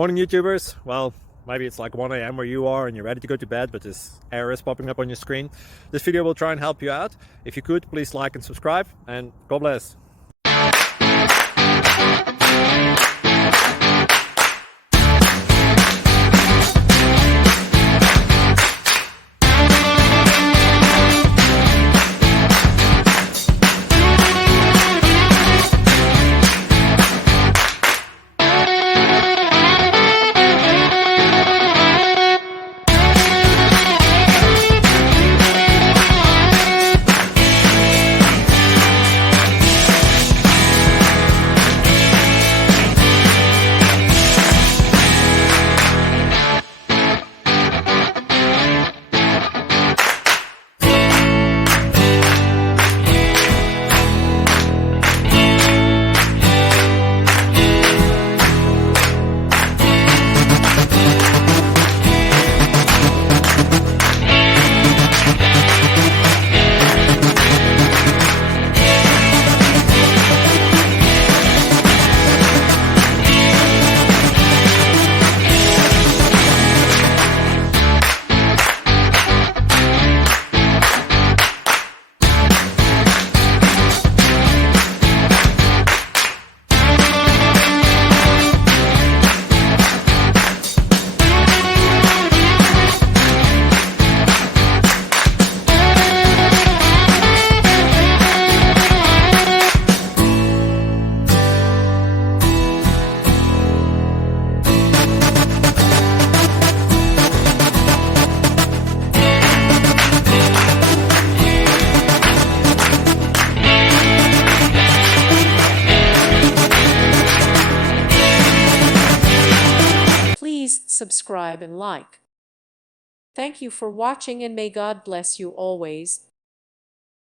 Morning YouTubers. Well, maybe it's like 1 a.m. where you are and you're ready to go to bed, but this error is popping up on your screen. This video will try and help you out. If you could, please like and subscribe, and God bless. Please subscribe and like. Thank you for watching, and may God bless you always.